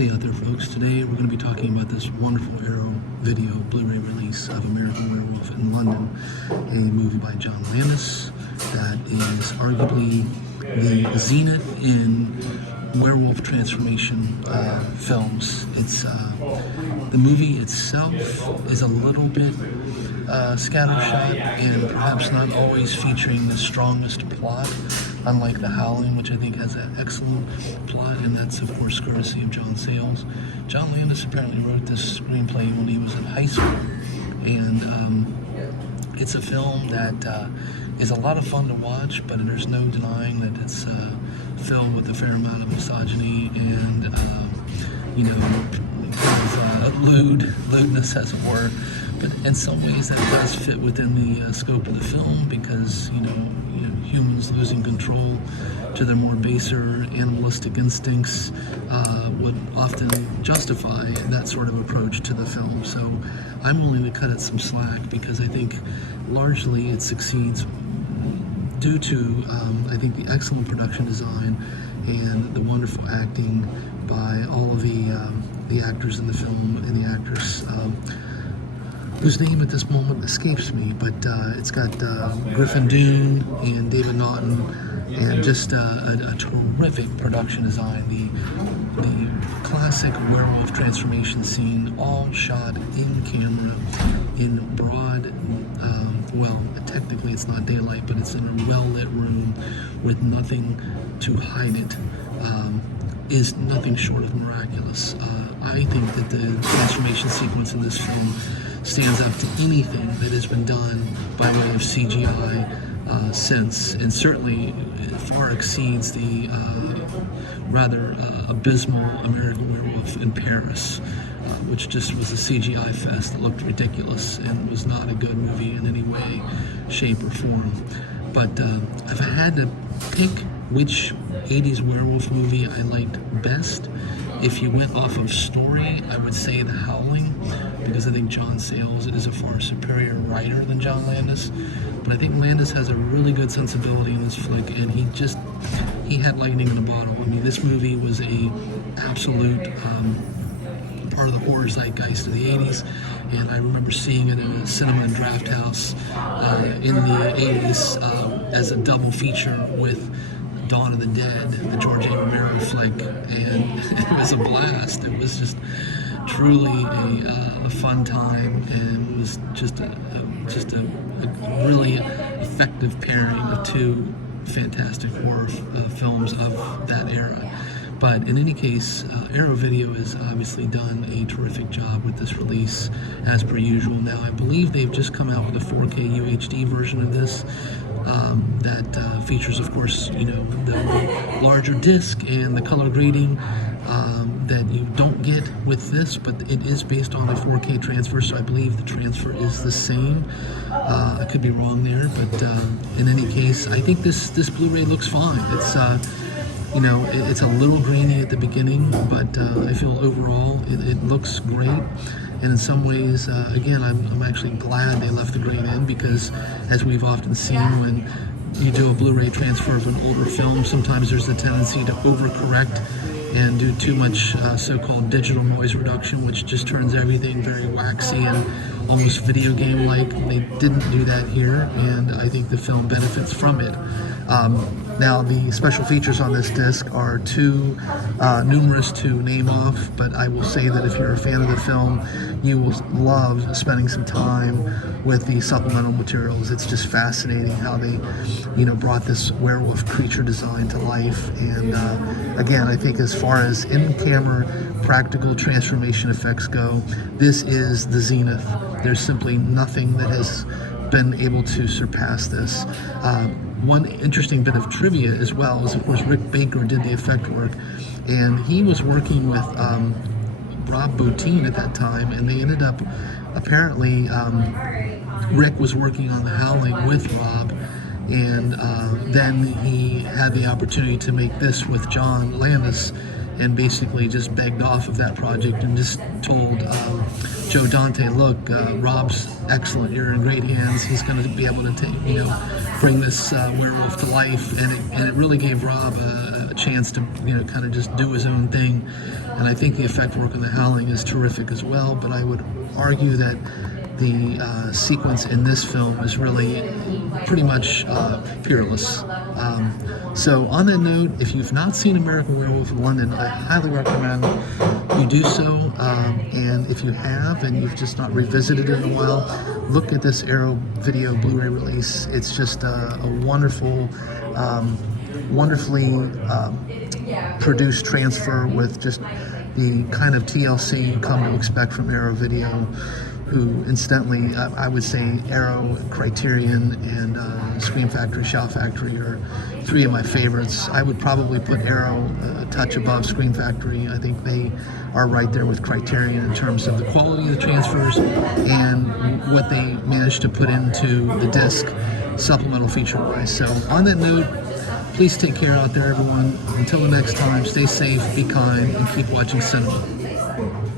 Howdy out there, folks. Today we're going to be talking about this wonderful Arrow video Blu-ray release of American Werewolf in London, a movie by John Landis that is arguably the zenith in werewolf transformation films. It's the movie itself is a little bit scattershot and perhaps not always featuring the strongest plot, unlike The Howling, which I think has an excellent plot, and that's of course courtesy of John Sayles. John Landis apparently wrote this screenplay when he was in high school, and it's a film that is a lot of fun to watch, but there's no denying that it's filled with a fair amount of misogyny and lewdness, as it were. But in some ways that does fit within the scope of the film, because humans losing control to their more baser animalistic instincts would often justify that sort of approach to the film. So I'm willing to cut it some slack, because I think largely it succeeds due to I think the excellent production design and the wonderful acting by all of the actors in the film and the actress, whose name at this moment escapes me, but it's got Griffin Dunne and David Naughton, and just a terrific production design. The classic werewolf transformation scene, all shot in camera in broad, well, technically it's not daylight, but it's in a well-lit room with nothing to hide it, is nothing short of miraculous. I think that the transformation sequence in this film stands up to anything that has been done by way of CGI since, and certainly far exceeds the rather abysmal American Werewolf in Paris, which just was a CGI fest that looked ridiculous and was not a good movie in any way, shape, or form. But if I had to pick which 80s werewolf movie I liked best, if you went off of story, I would say The Howling, because I think John Sayles is a far superior writer than John Landis. But I think Landis has a really good sensibility in this flick, and he had lightning in a bottle. I mean, this movie was a absolute part of the horror zeitgeist of the 80s, and I remember seeing it in a cinema and draft house in the 80s as a double feature with Dawn of the Dead, the George A. Romero flick, and it was a blast. It was just truly a fun time, and it was just a really effective pairing of two fantastic horror films of that era. But in any case, Arrow Video has obviously done a terrific job with this release, as per usual. Now, I believe they've just come out with a 4K UHD version of this that features, of course, the larger disc and the color grading that you don't get with this, but it is based on a 4K transfer, so I believe the transfer is the same. I could be wrong there, but in any case, I think this Blu-ray looks fine. It's it's a little grainy at the beginning, but I feel overall it looks great. And in some ways, again, I'm actually glad they left the grain in, because as we've often seen when you do a Blu-ray transfer of an older film, sometimes there's a tendency to overcorrect and do too much so-called digital noise reduction, which just turns everything very waxy and almost video game-like. They didn't do that here, and I think the film benefits from it. Now, the special features on this disc are too numerous to name off, but I will say that if you're a fan of the film, you will love spending some time with the supplemental materials. It's just fascinating how they, brought this werewolf creature design to life. And again, I think as far as in-camera practical transformation effects go, this is the zenith. There's simply nothing that has been able to surpass this. One interesting bit of trivia as well is, of course, Rick Baker did the effect work, and he was working with Rob Bottin at that time, and they ended up, apparently, Rick was working on The Howling with Rob, and then he had the opportunity to make this with John Landis, and basically just begged off of that project and just told Joe Dante, look, Rob's excellent, you're in great hands, he's going to be able to take, bring this werewolf to life, and it really gave Rob a chance to, kind of just do his own thing. And I think the effect work on The Howling is terrific as well, but I would argue that the sequence in this film is really pretty much peerless. So on that note, if you've not seen American Werewolf in London, I highly recommend you do so. And if you have and you've just not revisited it in a while, look at this Arrow Video Blu-ray release. It's just a wonderful, wonderfully produced transfer with just the kind of TLC you come to expect from Arrow Video, who incidentally, I would say Arrow, Criterion, and Scream Factory, Shout Factory are three of my favorites. I would probably put Arrow a touch above Scream Factory. I think they are right there with Criterion in terms of the quality of the transfers and what they managed to put into the disc supplemental feature-wise. So on that note, please take care out there, everyone. Until the next time, stay safe, be kind, and keep watching cinema.